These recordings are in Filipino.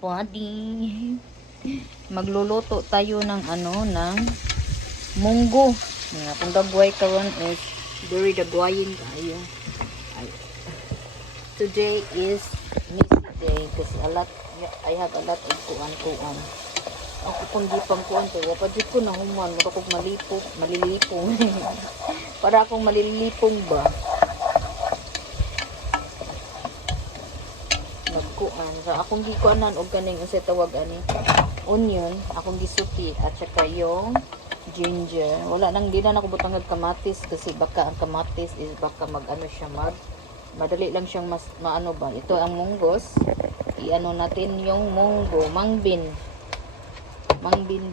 everybody. Magluluto tayo ng ng munggo. Nga kung dagway karon is very dagwayin tayo. Today is messy day kasi I have a lot of kuan. Ako pang gipang kuan to, wa pa jud ko na human, mura kog malilipong. Para akong malilipong ba. Nagkuan sa akong gikuanan og kaning unsa tawag ani onion, akong gisuti at saka yung ginger. Wala nang di na ako butangag kamatis kasi baka ang kamatis is baka siya madali lang siyang maano ba. Ito ang munggos. Iano natin yung munggo, mangbin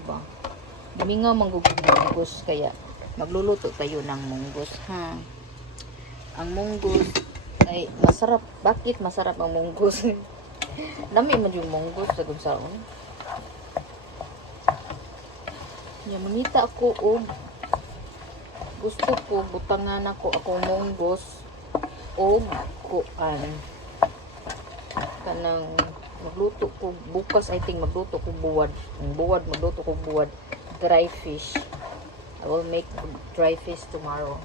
ba. Mingaw manggugod munggos kaya magluluto tayo ng munggos ha. Ang munggos ay masarap. Bakit masarap ang munggos? Lami man yung munggos sa gunsaon. Ya mangita ako og gusto ko butangan ako akong munggos og kuan. Kanang magluto ko bukas, I think magluto ko buwad. Magluto ko buwad dry fish. I will make dry fish tomorrow.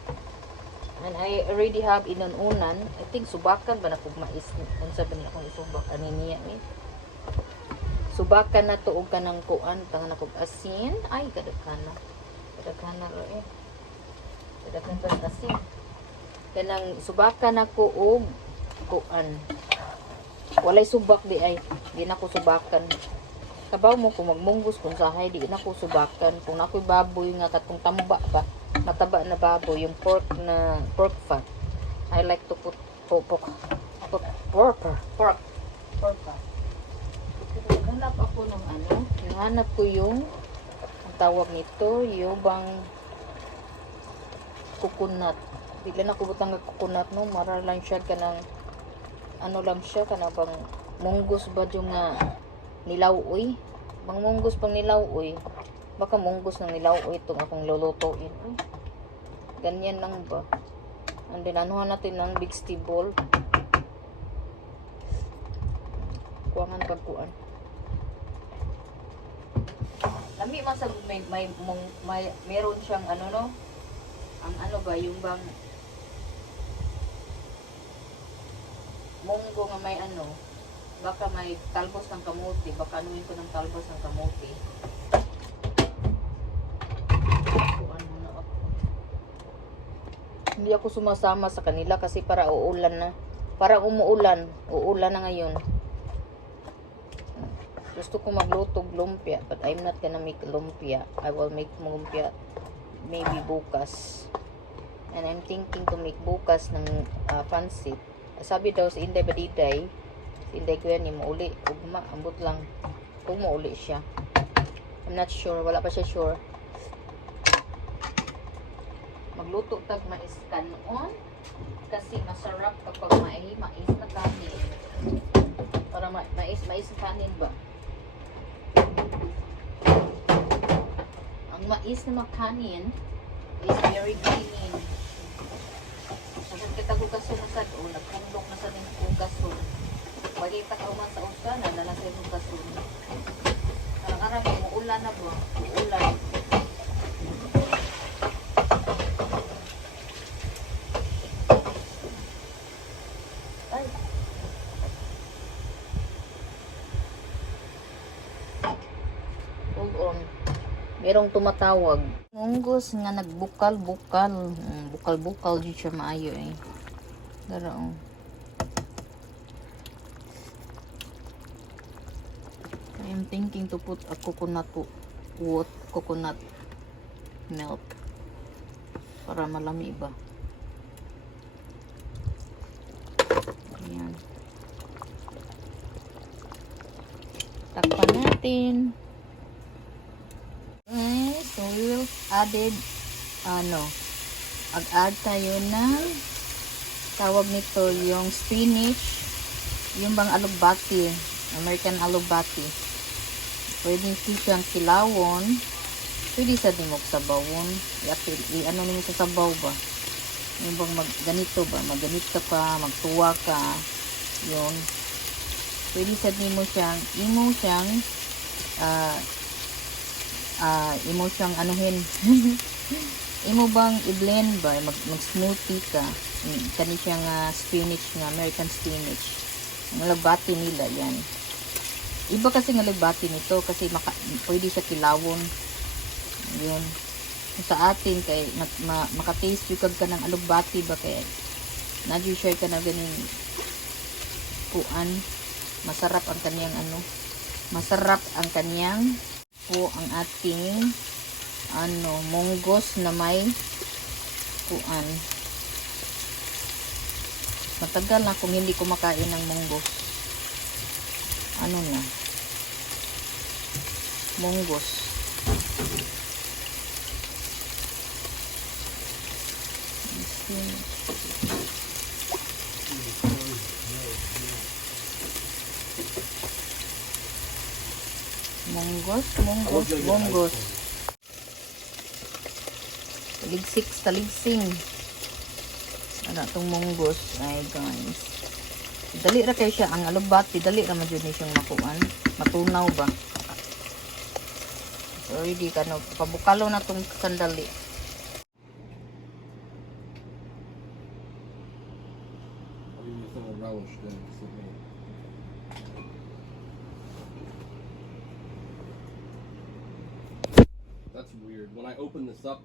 And I already have inunan. I think subakan ba na kog mais. Unsa ba ni akong isubak ani niya ni? Subakan na to og kanang kuan, tangan ako asin. Ay kadagkana. Kadagkana ro eh. Kadagkan pa asin. Kanang subakan ako og kuan. Walay subak di ay. Di na ko subakan. Kabaw mo kung magmunggos kung sahay, di na ko subakan. Kung ako'y baboy nga katong tamba ba, mataba na baboy, yung pork fat. I like to put pork fat. Hanap ako ng hanap ko yung ang tawag nito, yung bang coconut. Bigla na ko butang ng coconut no, mara lang siya kanang lang siya kanang bang munggos ba yung nilawoy. Bang munggos pang nilawoy. Baka munggos ng nilawoy itong akong lulutuin. Ganyan lang ba? And then anuhan natin ng big stibol. Kuangan pagkuan. Lami man sa may meron siyang no? Ang ba yung bang munggo nga may baka may talbos ng kamote, baka anuin ko ng talbos ng kamote. Hindi ako sumasama sa kanila kasi para uulan na. Para uulan na ngayon. Gusto ko magluto lumpia, but I'm not gonna make lumpia. I will make lumpia maybe bukas. And I'm thinking to make bukas ng pancit. Sabi daw si Inday Badiday, si Inday ko yan, mauli. Ugma, ambot lang. Kung mauli siya. I'm not sure. Wala pa siya sure. Magluto tag mais kanon. Kasi masarap kapag mais na kanin. Para mais kanin ba? Ang mais na makanin is very clean. Kita ko kaso na sad o nagkundok na sa ning ugason. Pagita ka man sa usa na dala sa ugason. Karang mo ulan na ba? Ulan. Ay. Hold on. Merong tumatawag. Munggos nga nagbukal-bukal. Bukal-bukal di siya maayo eh. Dara I'm thinking to put a coconut milk para malami ba. Ayan. Takpan natin. So we will add add tayo ng tawag nito yung spinach, yung bang alugbati, American alugbati. Pwede siyang kilawon, pwede sa dimog sa bawon. Ano nyo sa sabaw ba? Yung bang ganito ba? Magganit ka pa, magtuwa ka. Yun. pwede sad nimo siyang imo siyang anuhin. Imo bang i-blend ba mag-smoothie ka. Kani siyang spinach nga American spinach. Ang lagbati nila yan. Iba kasi nga lagbati nito kasi pwede siya kilawon. Yun. Sa atin kay maka-taste yung kag ka ng alugbati ba kay na-share ka na ganing kuan. Masarap ang kanyang masarap ang kanyang ang ating munggos na may kuan. Matagal na kung hindi kumakain ng munggos. Munggos. Munggos. Taligsing. Tong munggos. Ay, guys. Dali ra kay siya ang alugbati, dali ra man jud ni siyang makuan. Matunaw ba? So, ready ka no. Pabukalo na tong sandali. That's weird. When I open this up,